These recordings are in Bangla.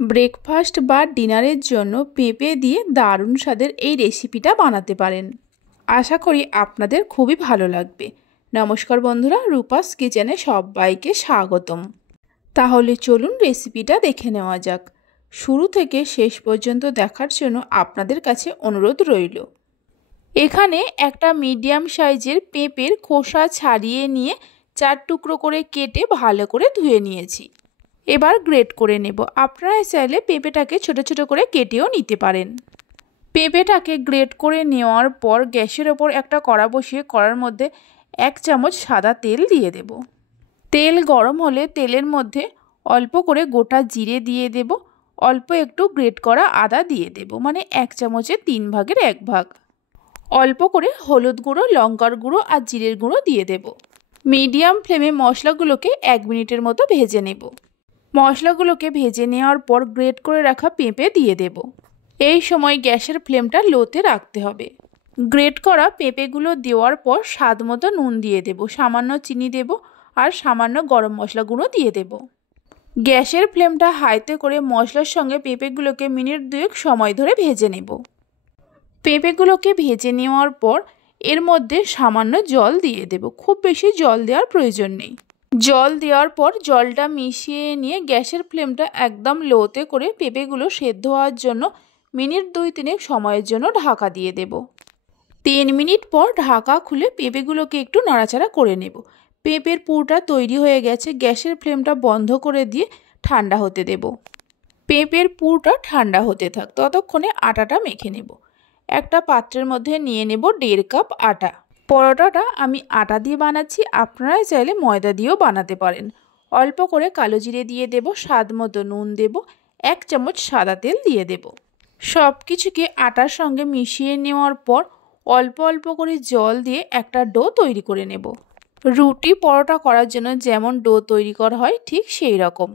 ব্রেকফাস্ট বা ডিনারের জন্য পেঁপে দিয়ে দারুণ স্বাদের এই রেসিপিটা বানাতে পারেন। আশা করি আপনাদের খুবই ভালো লাগবে। নমস্কার বন্ধুরা, রূপাস কিচেনে সবাইকে স্বাগতম। তাহলে চলুন রেসিপিটা দেখে নেওয়া যাক। শুরু থেকে শেষ পর্যন্ত দেখার জন্য আপনাদের কাছে অনুরোধ রইল। এখানে একটা মিডিয়াম সাইজের পেঁপের খোসা ছাড়িয়ে নিয়ে 4 টুকরো করে কেটে ভালো করে ধুয়ে নিয়েছি। এবার গ্রেট করে নেব। আপনারা চাইলে পেঁপেটাকে ছোট ছোট করে কেটেও নিতে পারেন। পেঁপেটাকে গ্রেট করে নেওয়ার পর গ্যাসের ওপর একটা কড়া বসিয়ে কড়ার মধ্যে 1 চামচ সাদা তেল দিয়ে দেব। তেল গরম হলে তেলের মধ্যে অল্প করে গোটা জিরে দিয়ে দেব, অল্প একটু গ্রেট করা আদা দিয়ে দেব, মানে 1 চামচের 3 ভাগের 1 ভাগ। অল্প করে হলুদ গুঁড়ো, লঙ্কার গুঁড়ো আর জিরের গুঁড়ো দিয়ে দেব। মিডিয়াম ফ্লেমে মশলাগুলোকে 1 মিনিটের মতো ভেজে নেব। মশলাগুলোকে ভেজে নেওয়ার পর গ্রেট করে রাখা পেঁপে দিয়ে দেব। এই সময় গ্যাসের ফ্লেমটা লোতে রাখতে হবে। গ্রেট করা পেঁপেগুলো দেওয়ার পর স্বাদ মতো নুন দিয়ে দেব, সামান্য চিনি দেব আর সামান্য গরম মশলা গুঁড়ো দিয়ে দেব। গ্যাসের ফ্লেমটা হাইতে করে মশলার সঙ্গে পেঁপেগুলোকে মিনিট 2 সময় ধরে ভেজে নেব। পেঁপেগুলোকে ভেজে নেওয়ার পর এর মধ্যে সামান্য জল দিয়ে দেব। খুব বেশি জল দেওয়ার প্রয়োজন নেই। জল দেওয়ার পর জলটা মিশিয়ে নিয়ে গ্যাসের ফ্লেমটা একদম লোতে করে পেঁপেগুলো সেদ্ধ হওয়ার জন্য মিনিট 2-3 সময়ের জন্য ঢাকা দিয়ে দেব। 3 মিনিট পর ঢাকা খুলে পেঁপেগুলোকে একটু নাড়াচাড়া করে নেব। পেঁপের পুরটা তৈরি হয়ে গেছে। গ্যাসের ফ্লেমটা বন্ধ করে দিয়ে ঠান্ডা হতে দেব। পেঁপের পুরটা ঠান্ডা হতে থাক, ততক্ষণে আটাটা মেখে নেব। একটা পাত্রের মধ্যে নিয়ে নেব 1.5 কাপ আটা। পরোটাটা আমি আটা দিয়ে বানাচ্ছি, আপনারা চাইলে ময়দা দিয়েও বানাতে পারেন। অল্প করে কালো জিরে দিয়ে দেব, স্বাদ মতো নুন দেব, 1 চামচ সাদা তেল দিয়ে দেব। সব কিছুকে আটার সঙ্গে মিশিয়ে নেওয়ার পর অল্প অল্প করে জল দিয়ে একটা ডো তৈরি করে নেব। রুটি পরোটা করার জন্য যেমন ডো তৈরি করা হয় ঠিক সেই রকম।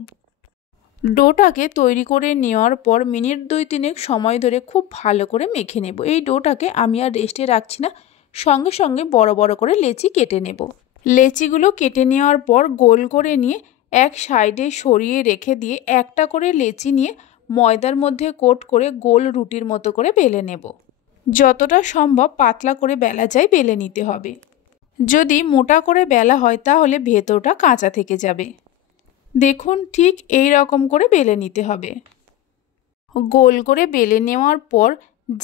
ডোটাকে তৈরি করে নেওয়ার পর মিনিট 2-3 সময় ধরে খুব ভালো করে মেখে নেব। এই ডোটাকে আমি আর রেস্টে রাখছি না, সঙ্গে সঙ্গে বড় বড় করে লেচি কেটে নেব। লেচিগুলো কেটে নেওয়ার পর গোল করে নিয়ে এক সাইডে সরিয়ে রেখে দিয়ে একটা করে লেচি নিয়ে ময়দার মধ্যে কোট করে গোল রুটির মতো করে বেলে নেব। যতটা সম্ভব পাতলা করে বেলা যায় বেলে নিতে হবে। যদি মোটা করে বেলা হয় তাহলে ভেতরটা কাঁচা থেকে যাবে। দেখুন, ঠিক এই রকম করে বেলে নিতে হবে। গোল করে বেলে নেওয়ার পর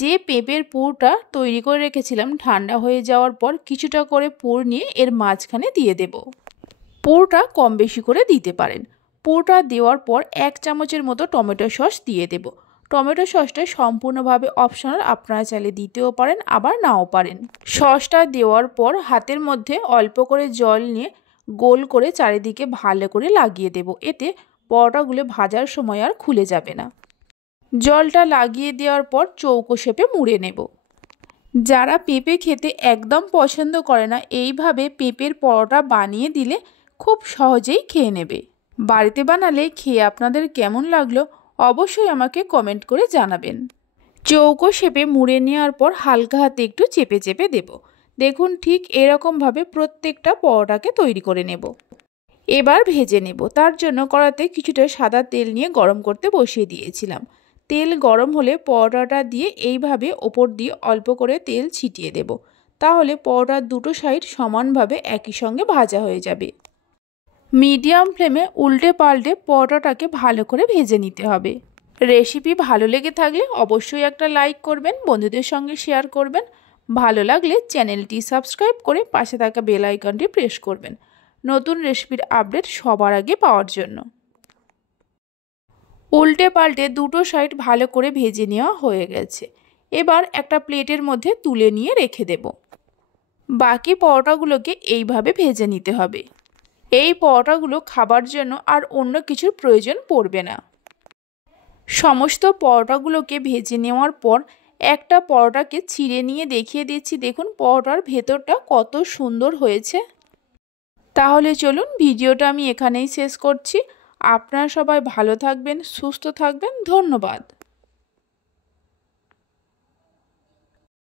যে পেঁপের পুরটা তৈরি করে রেখেছিলাম ঠান্ডা হয়ে যাওয়ার পর কিছুটা করে পুর নিয়ে এর মাঝখানে দিয়ে দেব। পুরটা কম বেশি করে দিতে পারেন। পুরটা দেওয়ার পর 1 চামচের মতো টমেটো সস দিয়ে দেব। টমেটো সসটা সম্পূর্ণভাবে অপশনাল, আপনারা চাইলে দিতেও পারেন আবার নাও পারেন। সসটা দেওয়ার পর হাতের মধ্যে অল্প করে জল নিয়ে গোল করে চারিদিকে ভালো করে লাগিয়ে দেব। এতে পরোটাগুলো ভাজার সময় আর খুলে যাবে না। জলটা লাগিয়ে দেওয়ার পর চৌকো শেপে মুড়ে নেব। যারা পেঁপে খেতে একদম পছন্দ করে না, এইভাবে পেঁপের পরোটা বানিয়ে দিলে খুব সহজেই খেয়ে নেবে। বাড়িতে বানালে খেয়ে আপনাদের কেমন লাগলো অবশ্যই আমাকে কমেন্ট করে জানাবেন। চৌকো শেপে মুড়ে নেওয়ার পর হালকা হাতে একটু চেপে চেপে দেব। দেখুন, ঠিক এরকমভাবে প্রত্যেকটা পরোটাকে তৈরি করে নেব। এবার ভেজে নেব। তার জন্য কড়াতে কিছুটা সাদা তেল নিয়ে গরম করতে বসিয়ে দিয়েছিলাম। তেল গরম হলে পরোটাটা দিয়ে এইভাবে ওপর দিয়ে অল্প করে তেল ছিটিয়ে দেব। তাহলে পরোটার দুটো সাইড সমানভাবে একই সঙ্গে ভাজা হয়ে যাবে। মিডিয়াম ফ্লেমে উল্টে পাল্টে পরোটাটাকে ভালো করে ভেজে নিতে হবে। রেসিপি ভালো লেগে থাকলে অবশ্যই একটা লাইক করবেন, বন্ধুদের সঙ্গে শেয়ার করবেন। ভালো লাগলে চ্যানেলটি সাবস্ক্রাইব করে পাশে থাকা বেল আইকনটি প্রেস করবেন নতুন রেসিপির আপডেট সবার আগে পাওয়ার জন্য। উল্টে পাল্টে দুটো সাইড ভালো করে ভেজে নেওয়া হয়ে গেছে। এবার একটা প্লেটের মধ্যে তুলে নিয়ে রেখে দেব। বাকি পরোটাগুলোকে এইভাবে ভেজে নিতে হবে। এই পরোটাগুলো খাবার জন্য আর অন্য কিছুর প্রয়োজন পড়বে না। সমস্ত পরোটাগুলোকে ভেজে নেওয়ার পর একটা পরোটাকে ছিঁড়ে নিয়ে দেখিয়ে দিচ্ছি। দেখুন পরোটার ভেতরটা কত সুন্দর হয়েছে। তাহলে চলুন ভিডিওটা আমি এখানেই শেষ করছি। আপনারা সবাই ভালো থাকবেন, সুস্থ থাকবেন। ধন্যবাদ।